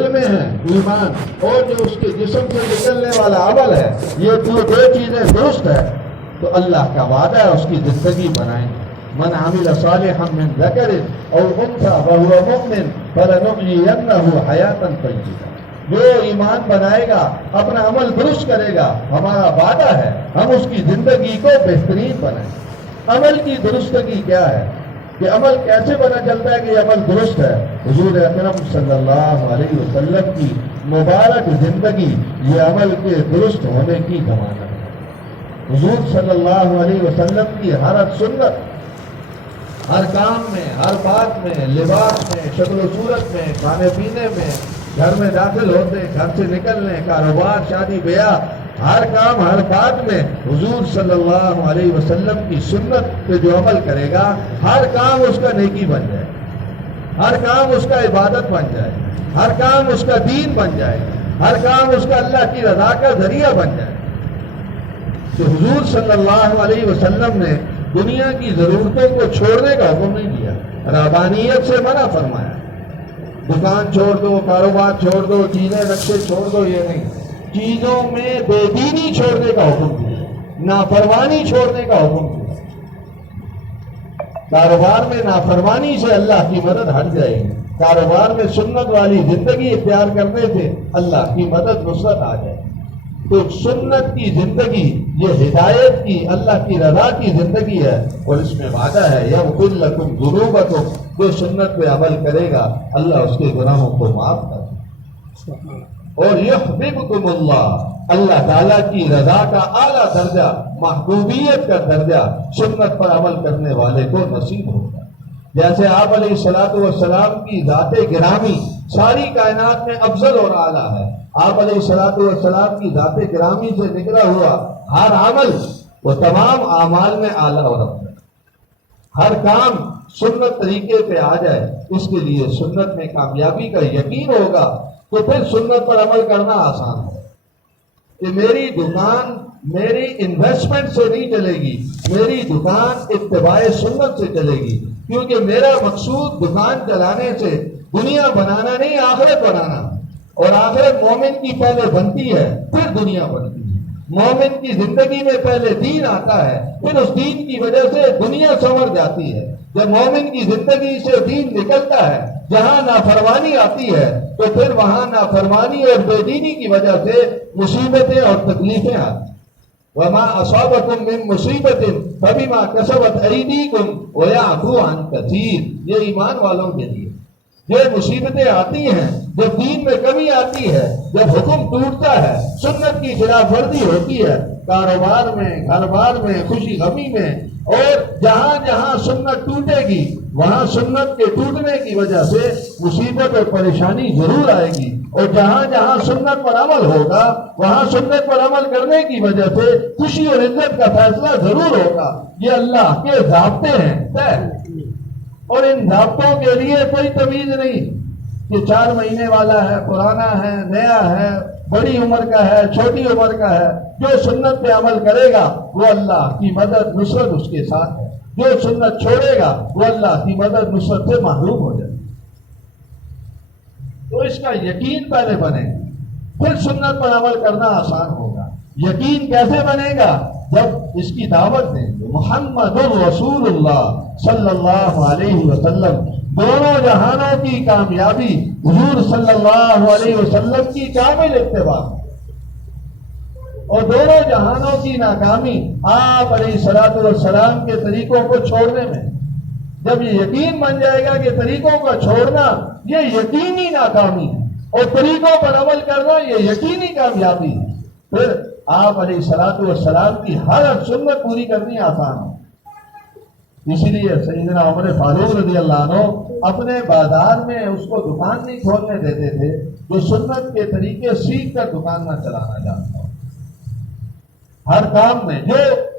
دل میں ہے ایمان اور جو اس کے جسم سے نکلنے والا عمل ہے، یہ دو چیزیں درست ہے تو اللہ کا وعدہ ہے اس کی زندگی بنائیں۔ من عمل صالحا من ذکر او انثى وهو مؤمن فلنحيينه حیاتا طیبہ، جو ایمان بنائے گا، اپنا عمل درست کرے گا، ہمارا وعدہ ہے ہم اس کی زندگی کو بہترین بنائیں۔ عمل کی درستگی کیا ہے؟ کہ عمل کیسے پتہ چلتا ہے کہ یہ عمل درست ہے؟ حضور اکرم صلی اللہ علیہ وسلم کی مبارک زندگی یہ عمل کے درست ہونے کی ضمانت ہے۔ حضور صلی اللہ علیہ وسلم کی ہر سنت، ہر کام میں، ہر بات میں، لباس میں، شکل و صورت میں، کھانے پینے میں، گھر میں داخل ہوتے، گھر سے نکلنے، کاروبار، شادی بیاہ، ہر کام، ہر بات میں حضور صلی اللہ علیہ وسلم کی سنت پہ جو عمل کرے گا، ہر کام اس کا نیکی بن جائے، ہر کام اس کا عبادت بن جائے، ہر کام اس کا دین بن جائے، ہر کام اس کا اللہ کی رضا کا ذریعہ بن جائے۔ تو حضور صلی اللہ علیہ وسلم نے دنیا کی ضرورتوں کو چھوڑنے کا حکم نہیں دیا، رہبانیت سے منع فرمایا، دکان چھوڑ دو، کاروبار چھوڑ دو، چیزیں نقشے چھوڑ دو، یہ نہیں، چیزوں میں بے دینی چھوڑنے کا حکم دیا، نافرمانی چھوڑنے کا حکم دیا۔ کاروبار میں نافرمانی سے اللہ کی مدد ہٹ جائے گی، کاروبار میں سنت والی زندگی اختیار کرنے سے اللہ کی مدد نصرت آ جائے۔ تو سنت کی زندگی یہ ہدایت کی، اللہ کی رضا کی زندگی ہے، اور اس میں وعدہ ہے یغفر لکم ذنوبکم، جو سنت پہ عمل کرے گا اللہ اس کے گناہوں کو معاف کر دے گا، اور یحببکم اللہ، اللہ تعالیٰ کی رضا کا اعلیٰ درجہ، محبوبیت کا درجہ سنت پر عمل کرنے والے کو نصیب ہوگا۔ جیسے آپ علیہ السلام کی ذات گرامی ساری کائنات میں افضل اور اعلیٰ ہے، آپ علیہ السلام کی ذات گرامی سے نکلا ہوا ہر عمل وہ تمام اعمال میں اعلیٰ اور افضل ہے۔ ہر کام سنت طریقے پہ آ جائے، اس کے لیے سنت میں کامیابی کا یقین ہوگا تو پھر سنت پر عمل کرنا آسان ہے۔ کہ میری دکان میری انویسٹمنٹ سے نہیں چلے گی، میری دکان اتباع سنت سے چلے گی، کیونکہ میرا مقصود دکان چلانے سے دنیا بنانا نہیں، آخرت بنانا، اور آخرت مومن کی پہلے بنتی ہے پھر دنیا بنتی ہے۔ مومن کی زندگی میں پہلے دین آتا ہے، پھر اس دین کی وجہ سے دنیا سنور جاتی ہے۔ جب مومن کی زندگی سے دین نکلتا ہے، جہاں نافرمانی آتی ہے تو پھر وہاں نافرمانی اور بے دینی کی وجہ سے مصیبتیں اور تکلیفیں آتی ہیں۔ وما اصابکم من مصیبت فبما کسبت ایدیکم ویعفو عن کثیر، یہ ایمان والوں کے لیے یہ مصیبتیں آتی ہیں جب دین میں کمی آتی ہے، جب حکم ٹوٹتا ہے، سنت کی خلاف ورزی ہوتی ہے، کاروبار میں، گھر بار میں، خوشی غمی میں، اور جہاں جہاں سنت ٹوٹے گی وہاں سنت کے ٹوٹنے کی وجہ سے مصیبت اور پریشانی ضرور آئے گی، اور جہاں جہاں سنت پر عمل ہوگا وہاں سنت پر عمل کرنے کی وجہ سے خوشی اور عزت کا فیصلہ ضرور ہوگا۔ یہ اللہ کے ضابطے ہیں طے، اور ان ضابطوں کے لیے کوئی تمیز نہیں کہ 4 مہینے والا ہے، پرانا ہے، نیا ہے، بڑی عمر کا ہے، چھوٹی عمر کا ہے۔ جو سنت پہ عمل کرے گا وہ اللہ کی مدد نصرت اس کے ساتھ ہے، جو سنت چھوڑے گا وہ اللہ کی مدد نصرت سے محروم ہو جائے۔ تو اس کا یقین پہلے بنے، پھر سنت پر عمل کرنا آسان ہوگا۔ یقین کیسے بنے گا؟ جب اس کی دعوت دیں گے محمد رسول اللہ صلی اللہ علیہ وسلم، دونوں جہانوں کی کامیابی حضور صلی اللہ علیہ وسلم کی کامل اتباع، اور دونوں جہانوں کی ناکامی آپ علیہ السلام کے طریقوں کو چھوڑنے میں۔ جب یہ یقین بن جائے گا کہ طریقوں کو چھوڑنا یہ یقینی ناکامی ہے اور طریقوں پر عمل کرنا یہ یقینی کامیابی ہے، پھر آپ علیہ السلام کی ہر سنت پوری کرنی آسان ہے۔ اسی لیے سیدنا عمر فاروق رضی اللہ عنہ اپنے بازار میں اس کو دکان نہیں کھولنے دیتے تھے جو سنت کے طریقے سیکھ کر دکان نہ چلانا جانتا ہو۔ ہر کام میں جو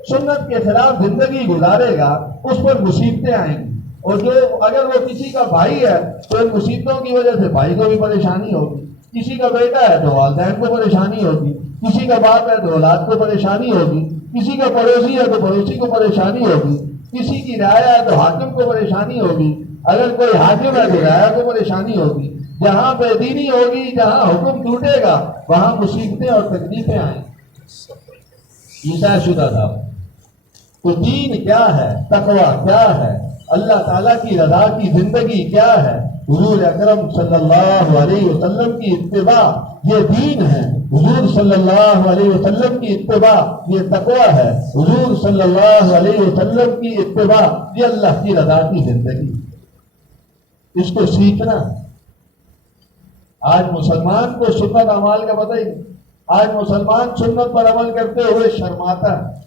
سنت کے خلاف زندگی گزارے گا اس پر مصیبتیں آئیں گی، اور جو اگر وہ کسی کا بھائی ہے تو ان مصیبتوں کی وجہ سے بھائی کو بھی پریشانی ہوگی، کسی کا بیٹا ہے تو والدین کو پریشانی ہوگی، کسی کا باپ ہے تو اولاد کو پریشانی ہوگی، کسی کا پڑوسی ہے تو پڑوسی کو پریشانی ہوگی، کسی کی رعایا ہے تو حاکم کو پریشانی ہوگی، اگر کوئی حاکم ہے تو رعایا کو پریشانی ہوگی۔ جہاں بے دینی ہوگی، جہاں حکم ٹوٹے گا، وہاں مصیبتیں اور تکلیفیں آئیں. عیسیٰ شدہ تھا. تو دین کیا ہے، تقوی کیا ہے، اللہ تعالیٰ کی رضا کی زندگی کیا ہے، حضور اکرم صلی اللہ علیہ وسلم کی اتباع یہ دین ہے. حضور صلی اللہ علیہ وسلم کی اتباع یہ تقوی ہے. حضور صلی اللہ علیہ وسلم کی اتباع یہ اللہ کی رضا کی زندگی. اس کو سیکھنا. آج مسلمان کو سنت اعمال کا پتہ ہی نہیں. آج مسلمان سنت پر عمل کرتے ہوئے شرماتا ہے،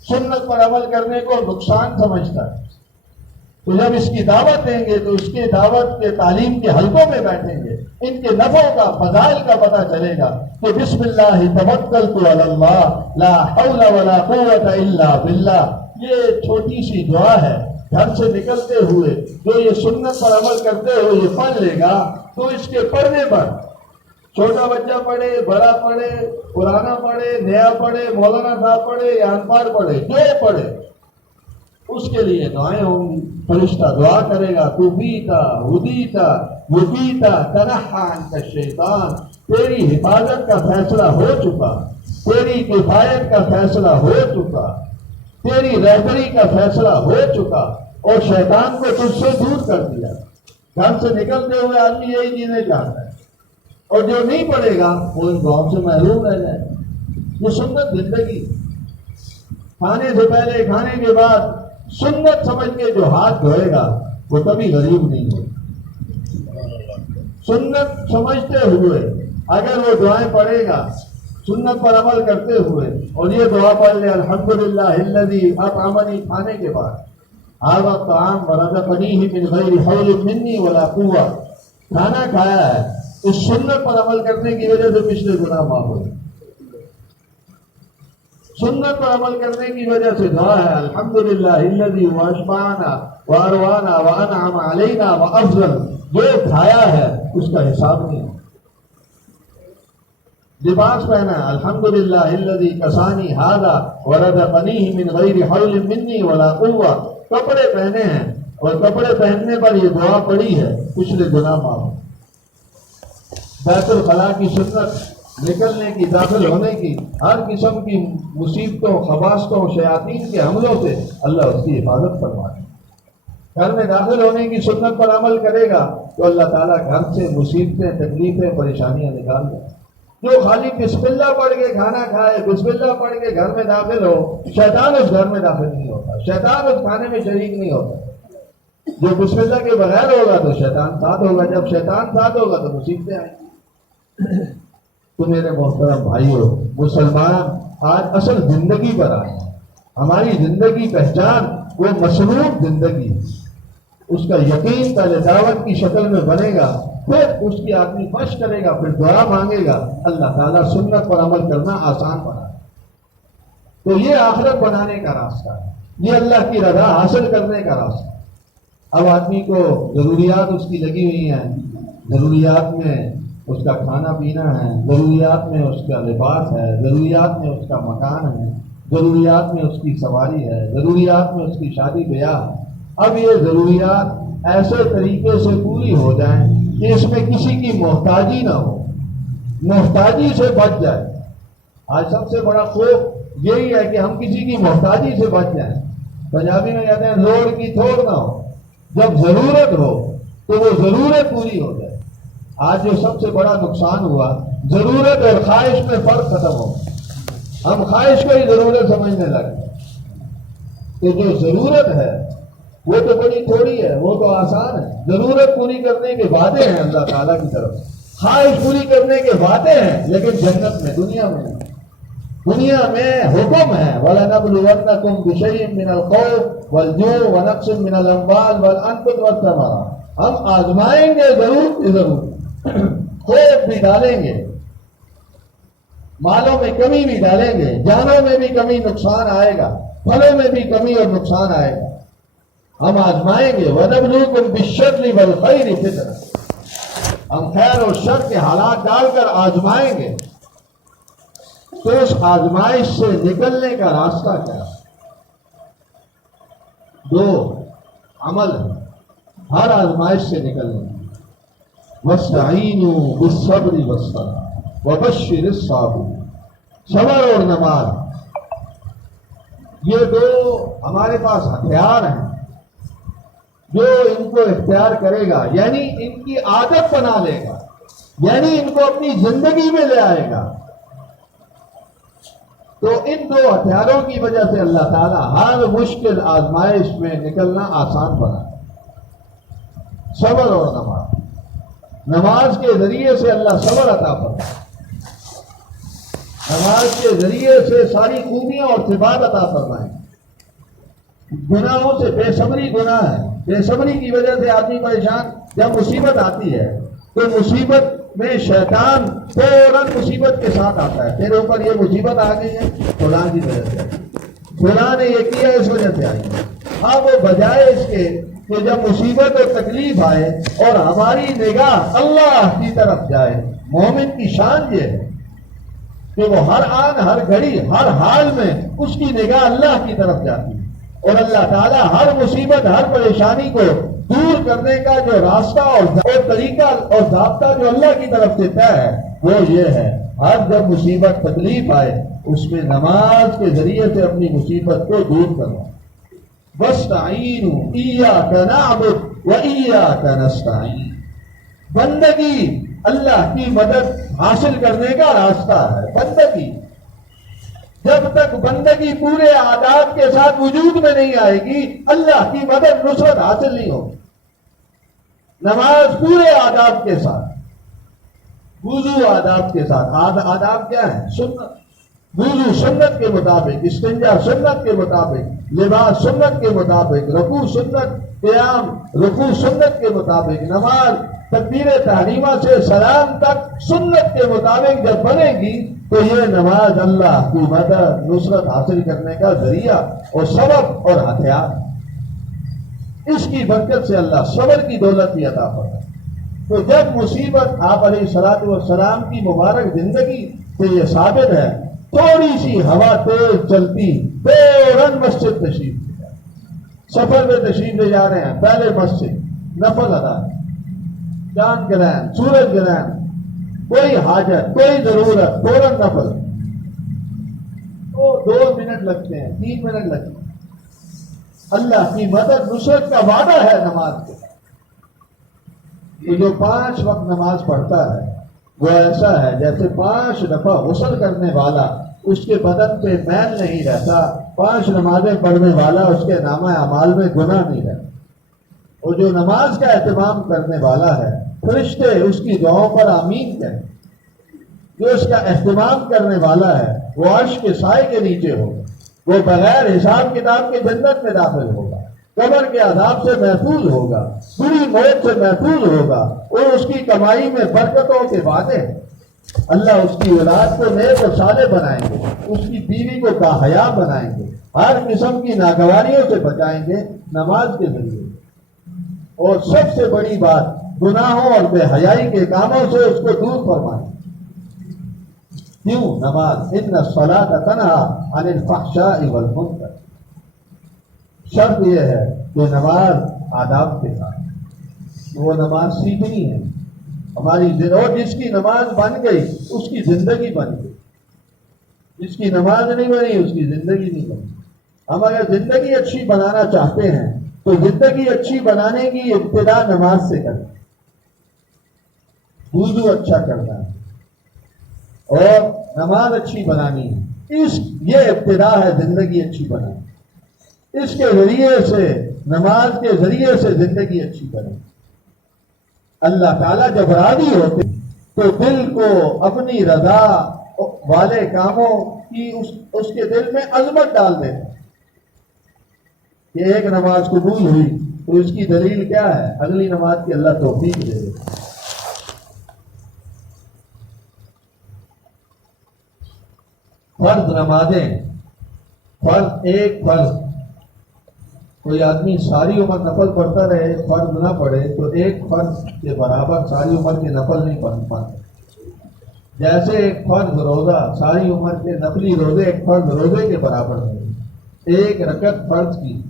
سنت پر عمل کرنے کو نقصان سمجھتا ہے. تو جب اس کی دعوت دیں گے تو اس کے دعوت کے تعلیم کے حلقوں میں بیٹھیں گے، ان کے نفعوں کا، فضائل کا پتہ چلے گا. تو بسم اللہ توکلت علی اللہ لا حول ولا قوت الا باللہ، یہ چھوٹی سی دعا ہے. گھر سے نکلتے ہوئے جو یہ سنت پر عمل کرتے ہوئے یہ پڑھ لے گا تو اس کے پڑھنے پر، چھوٹا بچہ پڑھے، بڑا پڑھے، پرانا پڑھے، نیا پڑھے، مولانا صاحب پڑھے یا ان پڑھ پڑھے، جو پڑھے اس کے لیے دعائیں ہوں گی. فرشتہ دعا کرے گا، تو بیتا ہدیتا وبیتا تنحى عنك الشیطان، تیری حفاظت کا فیصلہ ہو چکا، تیری کفایت کا فیصلہ ہو چکا، تیری رہبری کا فیصلہ ہو چکا اور شیطان کو تجھ سے دور کر دیا. گھر سے نکلتے ہوئے آدمی یہی چیزیں چاہتا ہے، اور جو نہیں پڑھے گا وہ ان دعاؤں سے محروم رہ جائے. یہ سنت زندگی. کھانے سے پہلے، کھانے کے بعد سنت سمجھ کے جو ہاتھ دھوئے گا وہ کبھی غریب نہیں ہوگا. سنت سمجھتے ہوئے اگر وہ دعائیں پڑھے گا، سنت پر عمل کرتے ہوئے، اور یہ دعا پڑھ لے الحمدللہ الذی اطعمنی، کھانے کے بعد هذا الطعام ورزقنیہ من غیر حول منی ولا قوہ، کھانا کھایا ہے، اس سنت پر عمل کرنے کی وجہ سے پچھلے گناہ معاف ہو گئے. سنت پر عمل کرنے کی وجہ سے دعا ہے الحمدللہ الذی اشبعنا واروانا وانعم علینا وافضل، جو کھایا ہے اس کا حساب نہیں. لباس پہنا الحمدللہ الذی کسانی ھذا ورزقنیہ من غیر حول منی ولا قوہ، کپڑے پہنے ہیں اور کپڑے پہننے پر یہ دعا پڑی ہے، پچھلے گناہ معاف. بیت الخلاء کی سنت، نکلنے کی، داخل ہونے کی، ہر قسم کی مصیبتوں، خباثتوں، شیاطین کے حملوں سے اللہ اس کی حفاظت فرمائے. گھر میں داخل ہونے کی سنت پر عمل کرے گا تو اللہ تعالیٰ گھر سے مصیبتیں، تکلیفیں، پریشانیاں نکال دے. جو خالی بسم اللہ پڑھ کے کھانا کھائے، بسم اللہ پڑھ کے گھر میں داخل ہو، شیطان اس گھر میں داخل نہیں ہوتا، شیطان اس کھانے میں شریک نہیں ہوتا. جو بسم اللہ کے بغیر ہوگا تو شیطان ساتھ ہوگا، جب شیطان ساتھ ہوگا تو مصیبتیں آئیں گی. تو میرے محترم بھائیو، مسلمان آج اصل زندگی پر آئے. ہماری زندگی پہچان وہ مصروف زندگی، اس کا یقین پہلے دعوت کی شکل میں بنے گا، پھر اس کی آدمی فرش کرے گا، پھر دعا مانگے گا. اللہ تعالیٰ سنت پر عمل کرنا آسان بنا. تو یہ آخرت بنانے کا راستہ ہے، یہ اللہ کی رضا حاصل کرنے کا راستہ. اب آدمی کو ضروریات اس کی لگی ہوئی ہیں، ضروریات میں اس کا کھانا پینا ہے، ضروریات میں اس کا لباس ہے، ضروریات میں اس کا مکان ہے، ضروریات میں اس کی سواری ہے، ضروریات میں اس کی شادی بیاہ. اب یہ ضروریات ایسے طریقے سے پوری ہو جائیں کہ اس میں کسی کی محتاجی نہ ہو، محتاجی سے بچ جائے. آج سب سے بڑا خوف یہی ہے کہ ہم کسی کی محتاجی سے بچ جائیں. پنجابی میں کہتے ہیں لوڑ کی تھوڑ نہ ہو، جب ضرورت ہو تو وہ ضرورت پوری ہو جائے. آج جو سب سے بڑا نقصان ہوا، ضرورت اور خواہش میں فرق ختم ہو. ہم خواہش کو ہی ضرورت سمجھنے لگے. تو جو ضرورت ہے وہ تو بڑی تھوڑی ہے، وہ تو آسان ہے. ضرورت پوری کرنے کے وعدے ہیں اللہ تعالیٰ کی طرف، خواہش پوری کرنے کے وعدے ہیں، لیکن جنت میں، دنیا میں نہیں. دنیا میں حکم ہے وَلَنَبْلُوَنَّكُمْ بِشَيْءٍ مِّنَ الْخَوْفِ وَالْجُوعِ وَنَقْصٍ مِّنَ الْأَمْوَالِ وَالْأَنفُسِ وَالثَّمَرَاتِ. ہم آزمائیں گے ضرور، خوف بھی ڈالیں گے، مالوں میں کمی بھی ڈالیں گے، جانوں میں بھی کمی، نقصان آئے گا، پھلوں میں بھی کمی اور نقصان آئے گا. ہم آزمائیں گے. وَنَبْلُوكُمْ بِالشَّرِّ وَالْخَيْرِ فِتْنَةً، ہم خیر اور شر کے حالات ڈال کر آزمائیں گے. تو اس آزمائش سے نکلنے کا راستہ کیا ہے؟ 2 عمل ہے ہر آزمائش سے نکلنے. وَاسْتَعِينُوا بِالصَّبْرِ وَالصَّلَاةِ وَبَشِّرِ الصَّابِرِينَ۔ صبر اور نماز، یہ دو ہمارے پاس ہتھیار ہیں جو ان کو اختیار کرے گا، یعنی ان کی عادت بنا لے گا، یعنی ان کو اپنی زندگی میں لے آئے گا، تو ان دو ہتھیاروں کی وجہ سے اللہ تعالیٰ ہر مشکل آزمائش میں نکلنا آسان بنا۔ صبر اور نماز، نماز کے ذریعے سے اللہ صبر عطا فرمائے، نماز کے ذریعے سے ساری خوبیاں اور صفات عطا فرمائیں۔ گناہوں سے بے صبری گناہ ہے، بے صبری کی وجہ سے آدمی پریشان، جب مصیبت آتی ہے تو مصیبت میں شیطان فوراً مصیبت کے ساتھ آتا ہے، تیرے اوپر یہ مصیبت آ گئی ہے فلاں کی وجہ سے، فلاں نے یہ کیا اس وجہ سے آئی ہے۔ ہاں، وہ بجائے اس کے کہ جب مصیبت اور تکلیف آئے اور ہماری نگاہ اللہ کی طرف جائے، مومن کی شان یہ ہے کہ وہ ہر آن ہر گھڑی ہر حال میں اس کی نگاہ اللہ کی طرف جاتی ہے، اور اللہ تعالیٰ ہر مصیبت ہر پریشانی کو دور کرنے کا جو راستہ اور طریقہ اور ضابطہ جو اللہ کی طرف سے طے ہے وہ یہ ہے، ہر جب مصیبت تکلیف آئے اس میں نماز کے ذریعے سے اپنی مصیبت کو دور کرو۔ وَاسْتَعِينُوا إِيَّاكَ نَعْبُدُ وَإِيَّاكَ نَسْتَعِينُ، بندگی اللہ کی مدد حاصل کرنے کا راستہ ہے۔ بندگی، جب تک بندگی پورے آداب کے ساتھ وجود میں نہیں آئے گی اللہ کی مدد نصرت حاصل نہیں ہوگی۔ نماز پورے آداب کے ساتھ، وضو آداب کے ساتھ، آداب کیا ہے؟ سنت، وضو سنت کے مطابق، استنجا سنت کے مطابق، لباس سنت کے مطابق، رکوع سنت، قیام رکوع سنت کے مطابق، نماز تکبیر تحریمہ سے سلام تک سنت کے مطابق جب بنے گی تو یہ نماز اللہ کی مدد نصرت حاصل کرنے کا ذریعہ اور سبب اور ہتھیار، اس کی برکت سے اللہ صبر کی دولت بھی عطا فرمائے۔ تو جب مصیبت، آپ علیہ الصلوۃ والسلام کی مبارک زندگی سے یہ ثابت ہے، تھوڑی سی ہوا تیز چلتی فوراً مسجد تشریف لے جائے، سفر میں تشریف لے جا رہے ہیں، پہلے مسجد نفل ادا، چاند گرہن، سورج گرہن، کوئی حاجت، کوئی ضرورت، فوراً نفل، تو 2 منٹ لگتے ہیں، 3 منٹ لگتے ہیں۔ اللہ کی مدد نصرت کا وعدہ ہے نماز کے۔ یہ جو 5 وقت نماز پڑھتا ہے وہ ایسا ہے جیسے 5 دفعہ غسل کرنے والا اس کے بدن پہ میل نہیں رہتا، 5 نمازیں پڑھنے والا اس کے نامہ اعمال میں گناہ نہیں رہتا۔ اور جو نماز کا اہتمام کرنے والا ہے فرشتے اس کی دعاؤں پر آمین کہیں، جو اس کا اہتمام کرنے والا ہے وہ عرش کے سائے کے نیچے ہوگا، وہ بغیر حساب کتاب کے جنت میں داخل ہوگا، قبر کے عذاب سے محفوظ ہوگا، بری موت سے محفوظ ہوگا، اور اس کی کمائی میں برکتوں کے وعدے ہیں۔ اللہ اس کی اولاد کو نیک و صالح بنائیں گے، اس کی بیوی کو باحیا بنائیں گے، ہر قسم کی ناگواریوں سے بچائیں گے نماز کے ذریعے، اور سب سے بڑی بات گناہوں اور بے حیائی کے کاموں سے اس کو دور فرمائیں۔ کیوں؟ نماز، ان الصلاۃ تنہی عن الفحشاء والمنکر، شرط یہ ہے کہ نماز آداب کے ساتھ، وہ نماز سیکھنی ہے ہماری، اور جس کی نماز بن گئی اس کی زندگی بن گئی، جس کی نماز نہیں بنی اس کی زندگی نہیں بنی۔ ہم اگر زندگی اچھی بنانا چاہتے ہیں تو زندگی اچھی بنانے کی ابتدا نماز سے کریں، وضو اچھا کرنا ہے اور نماز اچھی بنانی ہے، یہ ابتدا ہے زندگی اچھی بنانی۔ اس کے ذریعے سے، نماز کے ذریعے سے زندگی اچھی بنے۔ اللہ تعالیٰ جب راضی ہوتے تو دل کو اپنی رضا والے کاموں کی اس کے دل میں عظمت ڈال دیتے کہ ایک نماز قبول ہوئی تو اس کی دلیل کیا ہے؟ اگلی نماز کی اللہ توفیق دے دے۔ فرض نمازیں، فرض ایک فرض، کوئی آدمی ساری عمر نفل پڑھتا رہے فرض نہ پڑھے تو ایک فرض کے برابر ساری عمر کے نفل نہیں پڑھ پاتے۔ جیسے ایک فرض روزہ، ساری عمر کے نفلی روزے ایک فرض روزے کے برابر نہیں، ایک رکعت فرض کی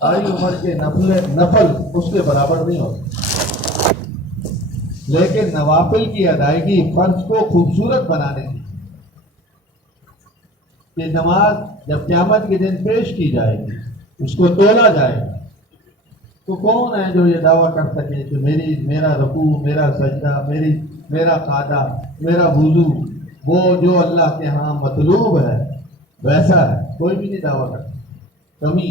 ساری عمر کے نفل اس کے برابر نہیں ہوتے۔ لیکن نوافل کی ادائیگی فرض کو خوبصورت بنانے کی کہ نماز جب قیامت کے دن پیش کی جائے گی، اس کو تولا جائے گا، تو کون ہے جو یہ دعویٰ کر سکے کہ میرا رکوع، میرا سجدہ، میرا قعدہ، میرا وضو وہ جو اللہ کے ہاں مطلوب ہے ویسا ہے؟ کوئی بھی نہیں دعویٰ کرتا، کمی۔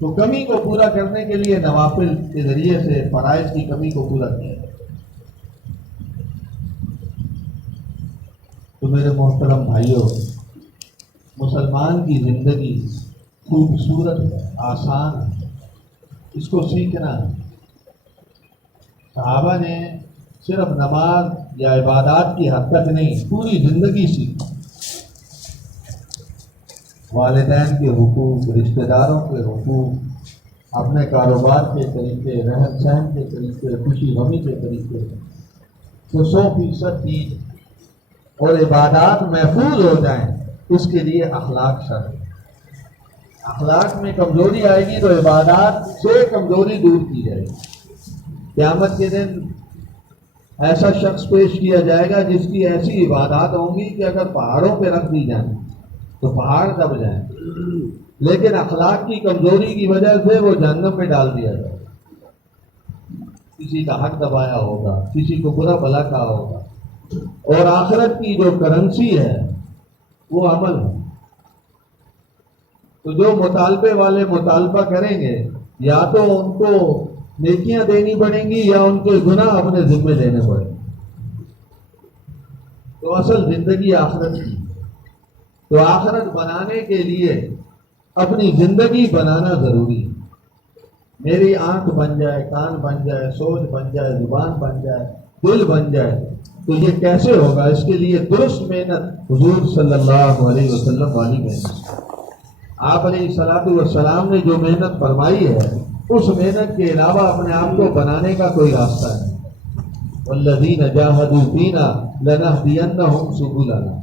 تو کمی کو پورا کرنے کے لیے نوافل کے ذریعے سے فرائض کی کمی کو پورا کیا جائے۔ تو میرے محترم بھائیوں، مسلمان کی زندگی خوبصورت ہے، آسان ہے، اس کو سیکھنا ہے۔ صحابہ نے صرف نماز یا عبادات کی حد تک نہیں، پوری زندگی سیکھی۔ والدین کے حقوق، رشتہ داروں کے حقوق، اپنے کاروبار کے طریقے، رہن سہن کے طریقے، خوشی غمی کے طریقے، تو 100% چیز اور عبادات محفوظ ہو جائیں، اس کے لیے اخلاق شرط۔ اخلاق میں کمزوری آئے گی تو عبادات سے کمزوری دور کی جائے گی۔ قیامت کے دن ایسا شخص پیش کیا جائے گا جس کی ایسی عبادات ہوں گی کہ اگر پہاڑوں پہ رکھ دی جائیں تو پہاڑ دب جائیں، لیکن اخلاق کی کمزوری کی وجہ سے وہ جہنم میں ڈال دیا جائے گا۔ کسی کا حق دبایا ہوگا، کسی کو برا بھلا کہا ہوگا۔ اور آخرت کی جو کرنسی ہے وہ عمل ہے۔ تو جو مطالبے والے مطالبہ کریں گے، یا تو ان کو نیکیاں دینی پڑیں گی یا ان کے گناہ اپنے ذمے لینے پڑیں گے۔ تو اصل زندگی آخرت کی، تو آخرت بنانے کے لیے اپنی زندگی بنانا ضروری ہے۔ میری آنکھ بن جائے، کان بن جائے، سوچ بن جائے، زبان بن جائے، دل بن جائے، تو یہ کیسے ہوگا؟ اس کے لیے درست محنت حضور صلی اللہ علیہ وسلم والی محنت۔ آپ علیہ الصلوۃ والسلام نے جو محنت فرمائی ہے، اس محنت کے علاوہ اپنے آپ کو بنانے کا کوئی راستہ نہیں۔ والذین جاہدوا فینا لنہدینہم سبلنا۔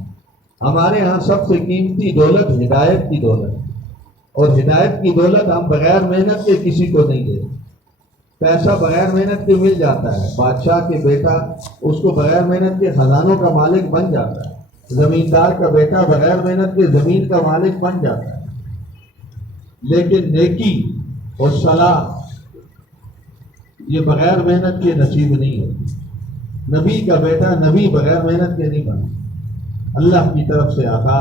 ہمارے ہاں سب سے قیمتی دولت ہدایت کی دولت، اور ہدایت کی دولت ہم بغیر محنت کے کسی کو نہیں دیتے۔ پیسہ بغیر محنت کے مل جاتا ہے، بادشاہ کے بیٹا اس کو بغیر محنت کے خزانوں کا مالک بن جاتا ہے، زمیندار کا بیٹا بغیر محنت کے زمین کا مالک بن جاتا ہے، لیکن نیکی اور صلاح یہ بغیر محنت کے نصیب نہیں ہوتی۔ نبی کا بیٹا نبی بغیر محنت کے نہیں بنا، اللہ کی طرف سے عطا۔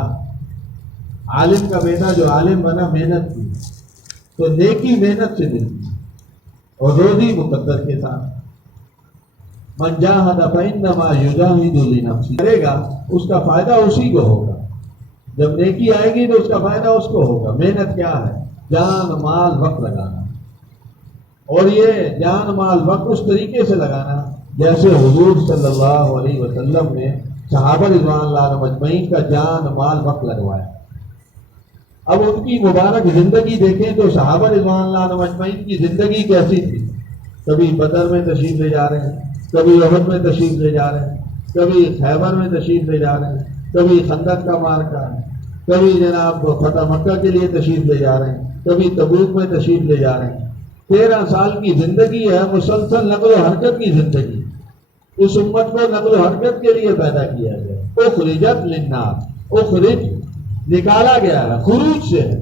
عالم کا بیٹا جو عالم بنا محنت کی، تو نیکی محنت سے ملتی اور روزی مقدر کے ساتھ۔ من جاہد فإنما یجاہد لنفسہ، کرے گا اس کا فائدہ اسی کو ہوگا۔ جب نیکی آئے گی تو اس کا فائدہ اس کو ہوگا۔ محنت کیا ہے؟ جان مال وقت لگانا، اور یہ جان مال وقت اس طریقے سے لگانا جیسے حضور صلی اللہ علیہ وسلم نے صحابہ رضوان اللہ عنہم اجمعین کا جان مال وقت لگوایا۔ اب ان کی مبارک زندگی دیکھیں تو صحابہ رضوان اللہ عنہم اجمعین کی زندگی کیسی تھی؟ کبھی بدر میں تشریف لے جا رہے ہیں، کبھی احد میں تشریف لے جا رہے ہیں، کبھی خیبر میں تشریف لے جا رہے ہیں، کبھی خندق کا معرکہ ہے، کبھی جناب فتح مکہ کے لیے تشریف لے جا رہے ہیں، کبھی تبوک میں تشریف لے جا رہے ہیں۔ 13 سال کی زندگی ہے، مسلسل نقل و حرکت کی زندگی۔ اس امت کو نقل و حرکت کے لیے پیدا کیا گیا۔ اخرجت للناس، اخرج نکالا گیا ہے، خروج سے ہے،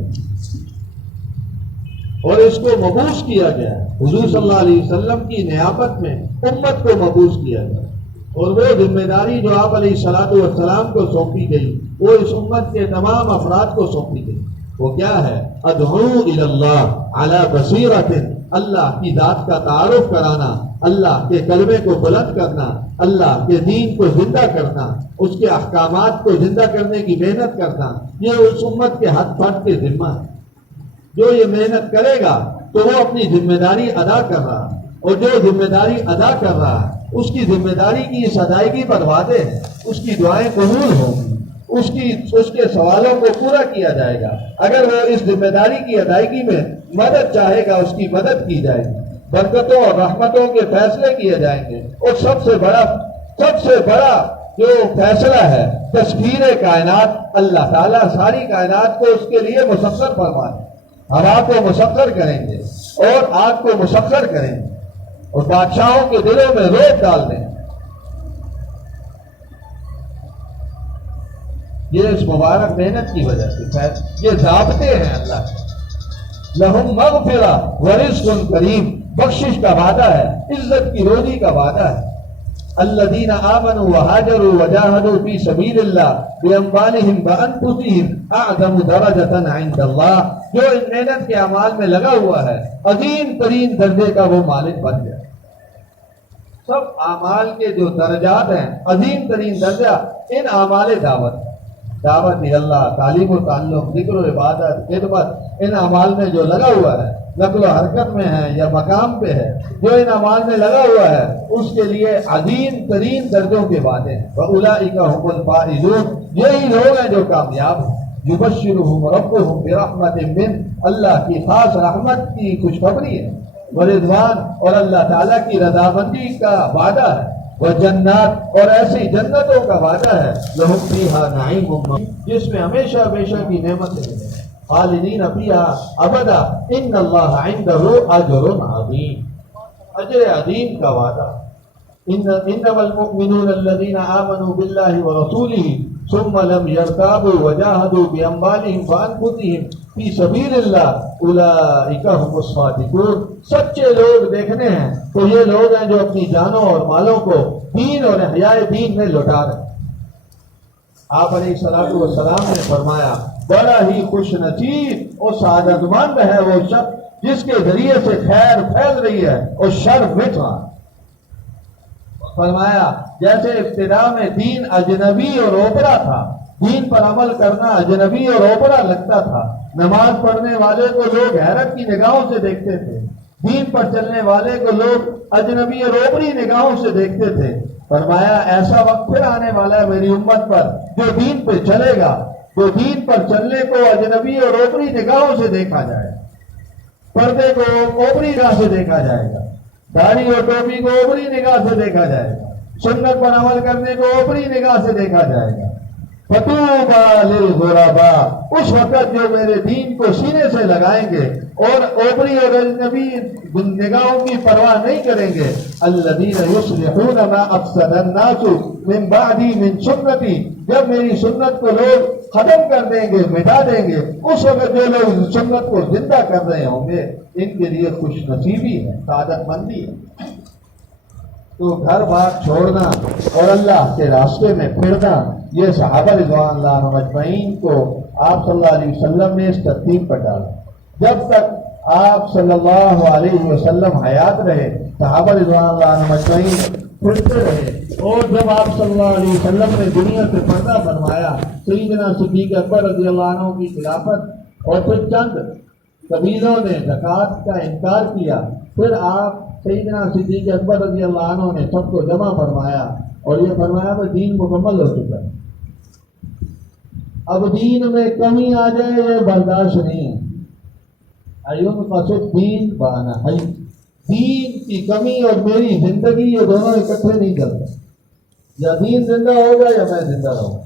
اور اس کو مبعوث کیا گیا ہے۔ حضور صلی اللہ علیہ وسلم کی نیابت میں امت کو مبعوث کیا گیا، اور وہ ذمہ داری جو آپ علیہ الصلوۃ والسلام کو سونپی گئی وہ اس امت کے تمام افراد کو سونپی گئی۔ وہ کیا ہے؟ ادعو الی اللہ علی بصیرۃ، اللہ کی ذات کا تعارف کرانا، اللہ کے کلمے کو بلند کرنا، اللہ کے دین کو زندہ کرنا، اس کے احکامات کو زندہ کرنے کی محنت کرنا، یہ اس امت کے ہاتھ پھٹ کے ذمہ ہے۔ جو یہ محنت کرے گا تو وہ اپنی ذمہ داری ادا کر رہا ہے، اور جو ذمہ داری ادا کر رہا ہے اس کی ذمہ داری کی اس ادائیگی پر وعدے ہیں، اس کی دعائیں قبول ہوں گی، اس کے سوالوں کو پورا کیا جائے گا۔ اگر وہ اس ذمہ داری کی ادائیگی میں مدد چاہے گا، اس کی مدد کی جائے گی، برکتوں اور رحمتوں کے فیصلے کیے جائیں گے۔ اور سب سے بڑا جو فیصلہ ہے تسخیر کائنات، اللہ تعالیٰ ساری کائنات کو اس کے لیے مسخر فرمائے، ہوا کو مسخر کریں گے اور آگ کو مسخر کریں گے۔ اور بادشاہوں کے دلوں میں روک ڈال دیں. یہ اس مبارک محنت کی وجہ سے ہے. یہ ضابطے ہیں اللہ کے. لہم مغفرہ ورزق کریم، بخشش کا وعدہ ہے، عزت کی روزی کا وعدہ ہے. الذین آمنوا وہاجروا وجاہدوا فی سبیل اللہ باموالہم وانفسہم اعظم درجۃ عند اللہ. جو ان محنت کے اعمال میں لگا ہوا ہے عظیم ترین درجے کا وہ مالک بن گیا. سب اعمال کے جو درجات ہیں عظیم ترین درجہ ان اعمال دعوت اللہ، تعلیم و تعلق، ذکر و عبادت، خدمت، ان اعمال میں جو لگا ہوا ہے، نقل و حرکت میں ہے یا مقام پہ ہے، جو ان اعمال میں لگا ہوا ہے اس کے لیے عظیم ترین درجوں کے وعدے ہیں. وَأُولَئِكَ هُمُ الْفَائِزُونَ، یہی لوگ ہیں جو کامیاب ہیں. يُبَشِّرُهُمْ رَبُّهُمْ بِرَحْمَةٍ مِّنْهُ، اللہ کی خاص رحمت کی خوشخبری ہے. ورضوان، اور اللہ تعالیٰ کی رضامندی کا وعدہ ہے. وجنات، اور ایسی جنتوں کا وعدہ ہے. لہم فیہا نعیم، جس میں ہمیشہ ہمیشہ کی نعمتیں ہیں. خالدین فیہا ابدا، ان اللہ عندہ اجر عظیم، اجر عظیم کا وعدہ. انما المؤمنون الذین آمنوا باللہ ورسولہ ثم لم يرتابوا وجاہدوا باموالہم وانفسہم فی سبیل اللہ اولئک هم الصادقون. سچے لوگ دیکھنے ہیں تو یہ لوگ ہیں جو اپنی جانوں اور مالوں کو دین اور احیاء دین میں لوٹا رہے ہیں. آپ علیہ الصلوۃ والسلام نے فرمایا بڑا ہی خوش نصیب اور سعادت مند ہے وہ شخص جس کے ذریعے سے خیر پھیل رہی ہے اور شر مٹ رہا ہے. فرمایا جیسے ابتدا میں دین اجنبی اور اوپرا تھا، دین پر عمل کرنا اجنبی اور اوپرا لگتا تھا. نماز پڑھنے والے کو لوگ حیرت کی نگاہوں سے دیکھتے تھے، دین پر چلنے والے کو لوگ اجنبی اور اوپری نگاہوں سے دیکھتے تھے. فرمایا ایسا وقت پھر آنے والا ہے میری امت پر جو دین پہ چلے گا، جو دین پر چلنے کو اجنبی اور اوپری نگاہوں سے دیکھا جائے، پردے کو اوپری نگاہ سے دیکھا جائے گا، داڑھی اور ٹوپی کو اوپری نگاہ سے دیکھا جائے گا، سنت پر عمل کرنے کو اوپری نگاہ سے دیکھا جائے گا. فَطُوبَىٰ لِلْغُرَبَاء، اس وقت جو میرے دین کو سینے سے لگائیں گے اور اوپری اور اجنبی نگاہوں کی پرواہ نہیں کریں گے. الَّذِينَ يُصْلِحُونَ مَا أَفْسَدَ النَّاسُ مِن بَعْدِي مِن سُنَّتِي، جب میری سنت کو لوگ ختم کر دیں گے، مٹا دیں گے، اس وقت جو لوگ سنت کو زندہ کر رہے ہوں گے ان کے لیے خوش نصیبی ہے، سعادت مندی ہے. تو گھر بار چھوڑنا اور اللہ کے راستے میں پھرنا، یہ صحابہ رضوان اللہ عنہم اجمعین کو آپ صلی اللہ علیہ وسلم نے اس ترتیب پر ڈالا. جب تک آپ صلی اللہ علیہ وسلم حیات رہے صحابہ رضوان اللہ عنہم اجمعین پھرتے رہے، اور جب آپ صلی اللہ علیہ وسلم نے دنیا سے پردہ فرمایا، سیدنا صدیق اکبر رضی اللہ عنہ کی خلافت اور پھر چند قبیلوں نے زکوٰۃ کا انکار کیا، پھر آپ سیدنا صدیق اکبر رضی اللہ عنہ نے سب کو جمع فرمایا اور یہ فرمایا کہ دین مکمل ہو چکا ہے، اب دین میں کمی آ جائے یہ برداشت نہیں ہے. ایون قصد دین بانا ہے، دین کی کمی اور میری زندگی یہ دونوں اکٹھے نہیں چلتے. یا دین زندہ ہوگا یا میں زندہ رہوں.